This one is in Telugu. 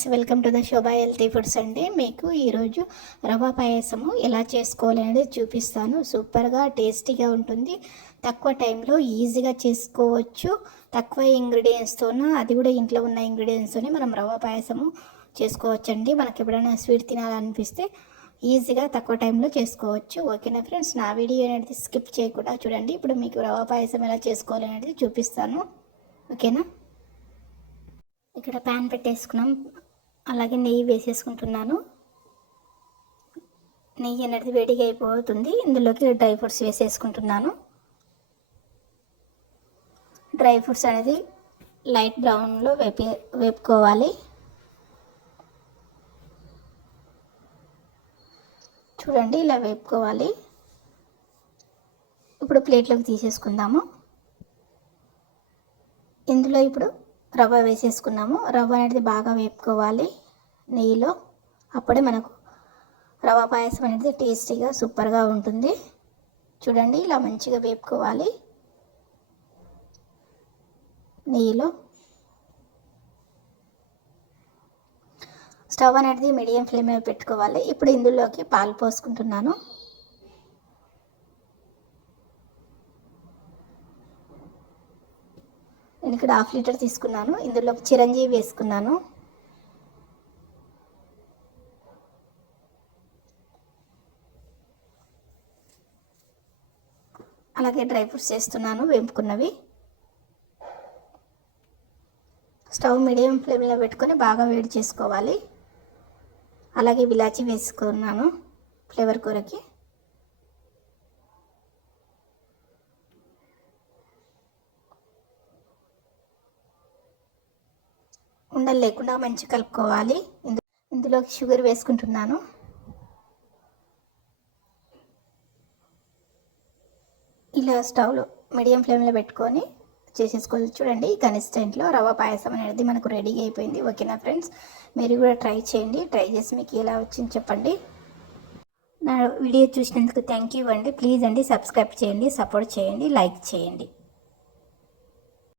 Friends, welcome to the Shobha healthy foods అండి. మీకు ఈరోజు రవ్వ పాయసము ఎలా చేసుకోవాలి అనేది చూపిస్తాను. సూపర్గా టేస్టీగా ఉంటుంది. తక్కువ టైంలో ఈజీగా చేసుకోవచ్చు. తక్కువ ఇంగ్రీడియంట్స్తోన, అది కూడా ఇంట్లో ఉన్న ఇంగ్రీడియంట్స్తోనే మనం రవ్వ పాయసము చేసుకోవచ్చండి. మనకి ఎప్పుడైనా స్వీట్ తినాలనిపిస్తే ఈజీగా తక్కువ టైంలో చేసుకోవచ్చు. ఓకేనా ఫ్రెండ్స్, నా వీడియో అనేది స్కిప్ చేయకుండా చూడండి. ఇప్పుడు మీకు రవ్వ పాయసం ఎలా చేసుకోవాలి అనేది చూపిస్తాను. ఓకేనా. ఇక్కడ ప్యాన్ పెట్టేసుకున్నాం. అలాగే నెయ్యి వేసేసుకుంటున్నాను. నెయ్యి అనేది వేడిగా అయిపోతుంది. ఇందులోకి డ్రై ఫ్రూట్స్ వేసేసుకుంటున్నాను. డ్రై ఫ్రూట్స్ అనేది లైట్ బ్రౌన్లో వేపుకోవాలి. చూడండి, ఇలా వేపుకోవాలి. ఇప్పుడు ప్లేట్లోకి తీసేసుకుందాము. ఇందులో ఇప్పుడు రవ్వ వేసేసుకున్నాము. రవ్వ అనేది బాగా వేపుకోవాలి నెయ్యిలో. అప్పుడే మనకు రవ్వ పాయసం అనేది టేస్టీగా సూపర్గా ఉంటుంది. చూడండి, ఇలా మంచిగా వేపుకోవాలి నెయ్యిలో. స్టవ్ అనేది మీడియం ఫ్లేమ్ మీద పెట్టుకోవాలి. ఇప్పుడు ఇందులోకి పాలు పోసుకుంటున్నాను. నేను ఇక్కడ 1/2 లీటర్ తీసుకున్నాను. ఇందులో చిరంజీవి వేసుకున్నాను. అలాగే డ్రై ఫ్రూట్స్ వేస్తున్నాను, వేపుకున్నవి. స్టవ్ మీడియం ఫ్లేమ్లో పెట్టుకొని బాగా వేడి చేసుకోవాలి. అలాగే ఇలాచీ వేసుకున్నాను ఫ్లేవర్ కూరకి. ఉండలు లేకుండా మంచిగా కలుపుకోవాలి. ఇందులోకి షుగర్ వేసుకుంటున్నాను. ఇలా స్టవ్లో మీడియం ఫ్లేమ్లో పెట్టుకొని చేసేసుకోవాలి. చూడండి, ఈ కన్సిస్టెంట్లో రవ్వ పాయసం అనేది మనకు రెడీగా అయిపోయింది. ఓకేనా ఫ్రెండ్స్, మీరు కూడా ట్రై చేయండి. ట్రై చేసి మీకు ఎలా వచ్చింది చెప్పండి. నా వీడియో చూసినందుకు థ్యాంక్ యూ అండి. ప్లీజ్ అండి సబ్స్క్రైబ్ చేయండి, సపోర్ట్ చేయండి, లైక్ చేయండి.